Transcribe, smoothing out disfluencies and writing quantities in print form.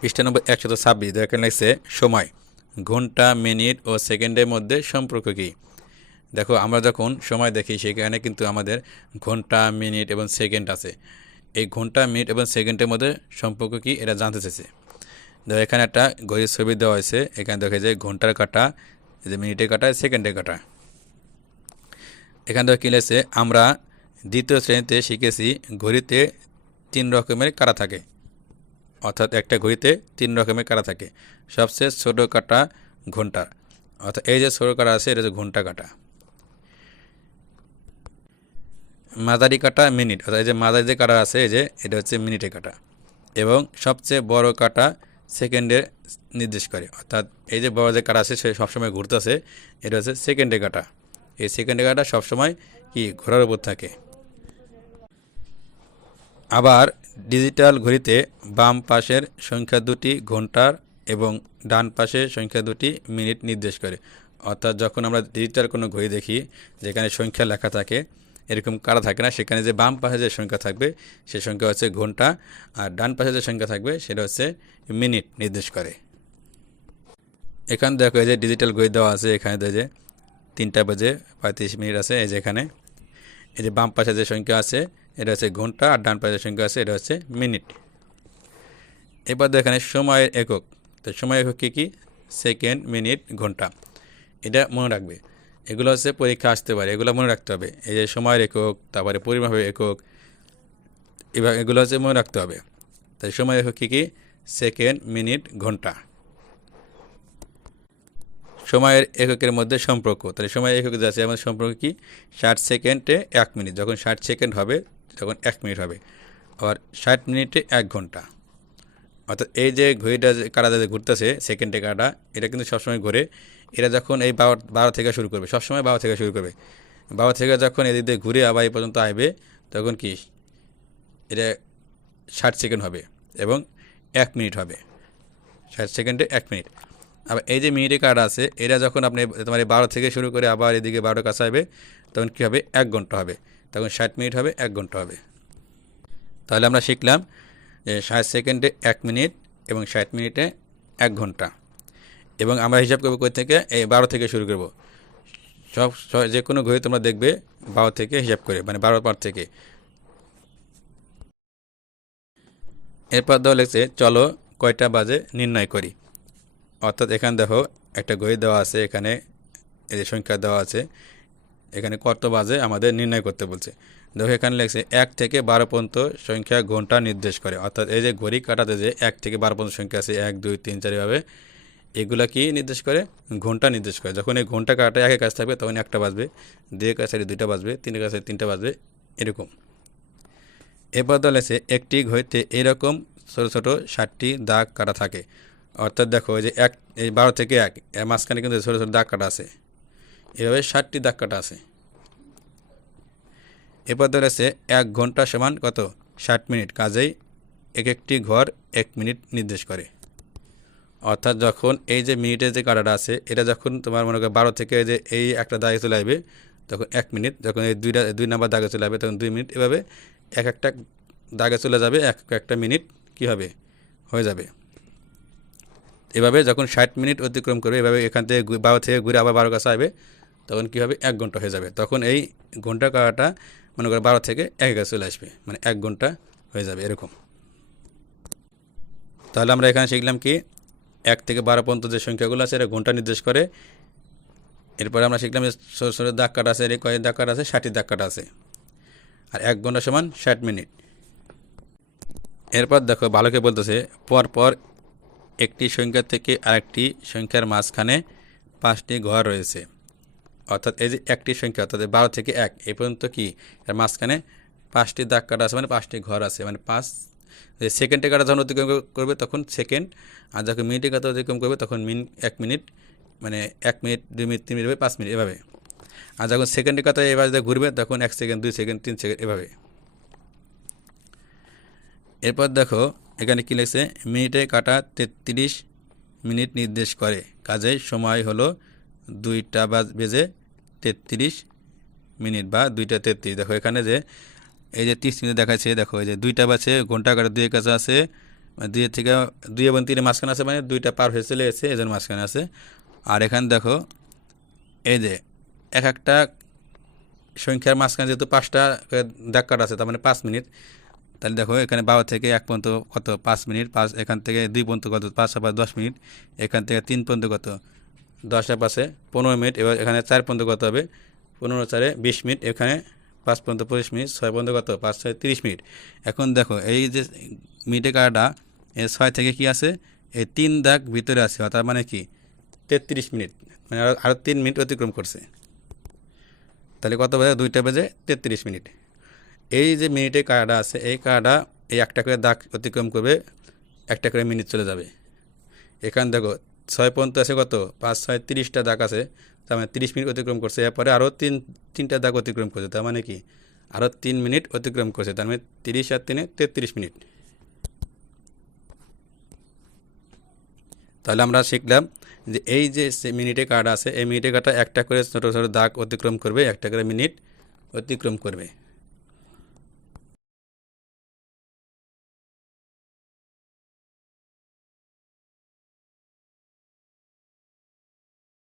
পৃষ্ঠা নম্বর 126 দেখেন লাগছে সময় ঘন্টা মিনিট ও সেকেন্ডের মধ্যে সম্পর্ক কী। দেখো আমরা যখন সময় দেখি সেখানে কিন্তু আমাদের ঘন্টা মিনিট এবং সেকেন্ড আছে। এই ঘন্টা মিনিট এবং সেকেন্ডের মধ্যে সম্পর্ক কী এটা জানতে চেয়েছে। দেখো এখানে একটা ঘড়ির ছবি দেওয়া হয়েছে। এখানে দেখে যে ঘন্টার কাঁটা, যে মিনিটের কাঁটা, সেকেন্ডের কাঁটা। এখান থেকে কী লেগেছে, আমরা দ্বিতীয় শ্রেণীতে শিখেছি ঘড়িতে 3 রকমের কাঁটা থাকে। অর্থাৎ একটা ঘড়িতে 3 রকমের কাঁটা থাকে। সবচেয়ে ছোটো কাঁটা ঘন্টা, অর্থাৎ এই যে ছোটো কাঁটা আছে এটা হচ্ছে ঘন্টা কাঁটা। মাঝারি কাঁটা মিনিট, অর্থাৎ এই যে মাঝারি যে কাঁটা আছে এই যে এটা হচ্ছে মিনিটের কাঁটা। এবং সবচেয়ে বড় কাঁটা সেকেন্ডে নির্দেশ করে, অর্থাৎ এই যে বড় যে কাঁটা আছে সে সবসময় ঘুরতেছে, এটা হচ্ছে সেকেন্ডের কাঁটা। এই সেকেন্ডের কাঁটা সবসময় কি ঘোরার উপর থাকে। আবার ডিজিটাল ঘড়িতে বাম পাশের সংখ্যা দুটি ঘন্টার এবং ডান পাশের সংখ্যা দুটি মিনিট নির্দেশ করে। অর্থাৎ যখন আমরা ডিজিটাল কোনো ঘড়ি দেখি যেখানে সংখ্যা লেখা থাকে, এরকম কাটা থাকে না, সেখানে যে বাম পাশে যে সংখ্যা থাকবে সে সংখ্যা হচ্ছে ঘন্টা, আর ডান পাশে যে সংখ্যা থাকবে সেটা হচ্ছে মিনিট নির্দেশ করে। এখানে দেখো এই যে ডিজিটাল ঘড়ি দেওয়া আছে, এখানে যে 3টা বেজে 35 মিনিট আছে। এই যে এখানে এই যে বাম পাশে যে সংখ্যা আছে এটা হচ্ছে ঘন্টা, আর ডান পাশের সংখ্যা আছে এটা হচ্ছে মিনিট। এবার এখানে সময়ের একক, তো সময়ের একক কী কী? সেকেন্ড, মিনিট, ঘন্টা। এটা মনে রাখবে, এগুলো হচ্ছে পরীক্ষা আসতে পারে, এগুলো মনে রাখতে হবে। এই যে সময়ের একক, তারপরে পরিমাপের একক, এবার এগুলো হচ্ছে মনে রাখতে হবে। তাই সময়ের একক কী কী? সেকেন্ড, মিনিট, ঘন্টা। সময়ের এককের মধ্যে সম্পর্ক, তাহলে সময়ের একক যে আছে আমাদের সম্পর্ক কি? 60 সেকেন্ডে 1 মিনিট, যখন 60 সেকেন্ড হবে তখন 1 মিনিট হবে। আবার 60 মিনিটে 1 ঘন্টা। অর্থাৎ এই যে ঘড়িটা যে কাঁটা যে ঘুরতেছে সেকেন্ডে কাঁটা, এটা কিন্তু সবসময় ঘুরে। এটা যখন এই 12 থেকে শুরু করবে, সবসময় 12 থেকে শুরু করবে। 12 থেকে যখন এদিক দিয়ে ঘুরে আবার এই পর্যন্ত আসবে তখন কি এটা 60 সেকেন্ড হবে এবং 1 মিনিট হবে। 60 সেকেন্ডে 1 মিনিট। আবার এই যে মিনিটের কার্ড আছে এটা যখন আপনি তোমার 12 থেকে শুরু করে আবার এদিকে 12 কাছে আসবে তখন কী হবে? 1 ঘন্টা হবে। তখন 60 মিনিট হবে, 1 ঘন্টা হবে। তাহলে আমরা শিখলাম যে 60 সেকেন্ডে 1 মিনিট এবং 60 মিনিটে 1 ঘন্টা। এবং আমরা হিসাব করবো কই থেকে? এই 12 থেকে শুরু করব। যে কোনো ঘড়ি তোমরা দেখবে 12 থেকে হিসাব করে, মানে 12 পার থেকে। এরপর দেওয়া লিখছে চলো কয়টা বাজে নির্ণয় করি। অর্থাৎ এখানে দেখো একটা ঘড়ি দেওয়া আছে, এখানে এই যে সংখ্যা দেওয়া আছে, এখানে কত বাজে আমাদের নির্ণয় করতে বলছে। দেখো এখানে লেখছে 1 থেকে 12 পর্যন্ত সংখ্যা ঘন্টা নির্দেশ করে। অর্থাৎ এই যে ঘড়ি কাটাতে যে 1 থেকে 12 পর্যন্ত সংখ্যা আছে 1 2 3 4 এভাবে, এগুলা কি নির্দেশ করে? ঘন্টা নির্দেশ করে। যখন এই ঘন্টা কাটা একের কাছে থাকবে তখন 1টা বাজবে, 2 কাছে 2টা বাজবে, 3 কাছে 3টা বাজবে, এরকম। এরপর লেখছে একটি ঘড়িতে এরকম ছোট ছোট 60টি দাগ কাটা থাকে। অর্থাৎ দেখো এই যে এই 12 থেকে 1 এর মাঝখানে কিন্তু ছোট ছোট দাগ কাটা আছে, এভাবে 60টি দাগ কাটা আছে। এরপর ধরেছে 1 ঘন্টা সমান কত? 60 মিনিট। কাজেই এক একটি ঘর 1 মিনিট নির্দেশ করে। অর্থাৎ যখন এই যে মিনিটের যে কাঁটাটা আছে এটা যখন তোমার মনে করো 12 থেকে যে এই একটা দাগে চলে আসবে তখন 1 মিনিট, যখন এই 2 নাম্বার দাগে চলে আসবে তখন 2 মিনিট, এভাবে এক একটা দাগে চলে যাবে, এক একটা মিনিট কি হবে? হয়ে যাবে। এভাবে যখন 60 মিনিট অতিক্রম করবে, এভাবে এখান থেকে 12 থেকে ঘুরে আবার 12 কাছে আসবে তখন কী হবে? 1 ঘন্টা হয়ে যাবে। তখন এই ঘন্টা কাটাটা মনে করো 12 থেকে 1 কাছে চলে আসবে, মানে 1 ঘন্টা হয়ে যাবে এরকম। তাহলে আমরা এখানে শিখলাম কি? 1 থেকে 12 পর্যন্ত যে সংখ্যাগুলো আছে এটা ঘন্টা নির্দেশ করে। এরপরে আমরা শিখলাম যে ছোটো ছোটো দাগ কাটা আছে, কয় দাগ কাটা আছে? 60টি দাগ কাটা আছে। আর 1 ঘন্টা সমান 60 মিনিট। এরপর দেখো ভালোকে বলতেছে পরপর একটি সংখ্যা থেকে আরেকটি সংখ্যার মাঝখানে 5টি ঘর রয়েছে। অর্থাৎ এই যে একটি সংখ্যা, অর্থাৎ 12 থেকে 1 এই পর্যন্ত কি এর মাঝখানে 5টি দাগ কাটা আছে, মানে 5টি ঘর আছে। মানে 5 সেকেন্ডে কাটা যখন অতিক্রম করবে তখন সেকেন্ড, আর যখন মিনিটে কাটা অতিক্রম করবে তখন 1 মিনিট, মানে 1 মিনিট 2 মিনিট 3 মিনিট 5 মিনিট এভাবে। আর যখন সেকেন্ডে কাটা এবার ঘুরবে তখন 1 সেকেন্ড 2 সেকেন্ড 3 সেকেন্ড এভাবে। এরপর দেখো এখানে কি লিখছে? মিনিটে কাটা 33 মিনিট নির্দেশ করে। কাজেই সময় হলো 2টা বেজে 33 মিনিট বা 2টা 33। দেখো এখানে যে এই যে 30 মিনিট দেখাচ্ছে, দেখো এই যে 2টা বাজে ঘন্টা কাটা 2 এর কাছে আছে 2 থেকে 2 এবং 3 মাঝখানে আছে, মানে 2টা পার হয়ে চলে এসেছে, এজন্য মাঝখানে আছে। আর এখানে দেখো এই যে এক একটা সংখ্যার মাঝখানে যেহেতু 5টা দাগ কাটা আছে, তার মানে 5 মিনিট। তাহলে দেখো এখানে 12 থেকে 1 পর্যন্ত কত 5 মিনিট, 5 এখান থেকে 2 পর্যন্ত কত 5 আর 10 মিনিট, এখান থেকে 3 পর্যন্ত কত 10 আর 5 15 মিনিট। এবার এখানে 4 পর্যন্ত কত হবে 15 4 20 মিনিট, এখানে 5 পর্যন্ত 25 মিনিট, 6 পর্যন্ত কত 5 6 30 মিনিট। এখন দেখো এই যে মিনিটে কাটাটা এই 6 থেকে কি আছে, এই 3 দাগ ভিতরে আছে, তার মানে কি 33 মিনিট, মানে আরও 3 মিনিট অতিক্রম করছে। তাহলে কত বাজে 2টা বেজে 33 মিনিট। এই যে মিনিটে কাটাটা আছে, এই কাটাটা এই একটা করে দাগ অতিক্রম করবে, একটা করে মিনিট চলে যাবে। এখানে দেখো 6 পর্যন্ত আছে কত 5 6 30টা দাগ আছে, তার মানে 30 মিনিট অতিক্রম করছে। এরপরে আরও 3টা দাগ অতিক্রম করছে, তার মানে কি আরও 3 মিনিট অতিক্রম করছে, তার মানে 30 আর 3 33 মিনিট। তাহলে আমরা শিখলাম যে এই যে মিনিটে কাটা আছে, এই মিনিটে কাটা একটা করে ছোটো ছোটো দাগ অতিক্রম করবে, একটা করে মিনিট অতিক্রম করবে।